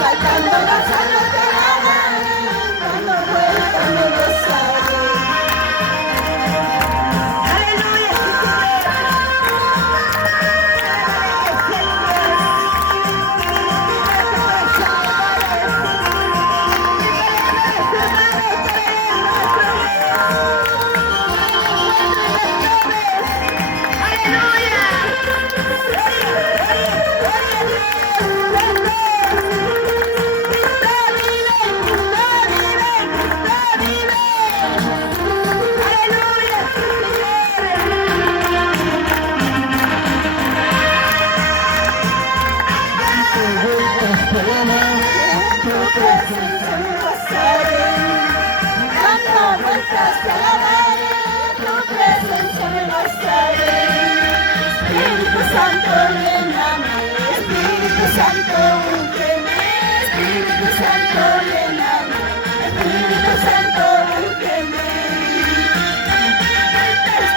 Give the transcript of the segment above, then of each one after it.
Saltando las alas de la nave, dando vueltas en el rosario. Dando vueltas te alabaré, tu presencia me bastaré. Espíritu Santo, lléname, Espíritu Santo, úngeme, Espíritu Santo, lléname, Espíritu Santo, úngeme.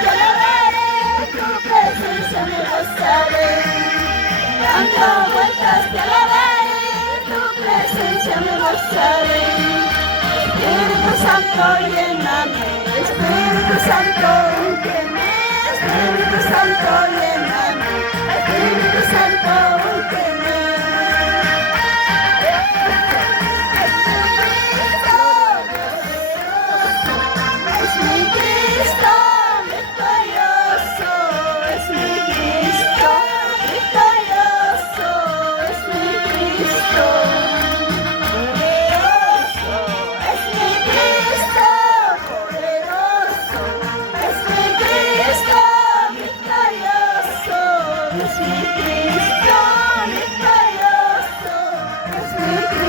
Te alabaré, tu presencia me bastaré. Dando vueltas te alabaré, tu presencia me bastaré. Espíritu Santo, lléname, Espíritu Santo, úngeme, Espíritu Santo, lléname, Espíritu Santo, úngeme. Es mi Cristo, victorioso, es mi Cristo, victorioso, es mi Cristo. Es mi Cristo victorioso, es mi Cristo.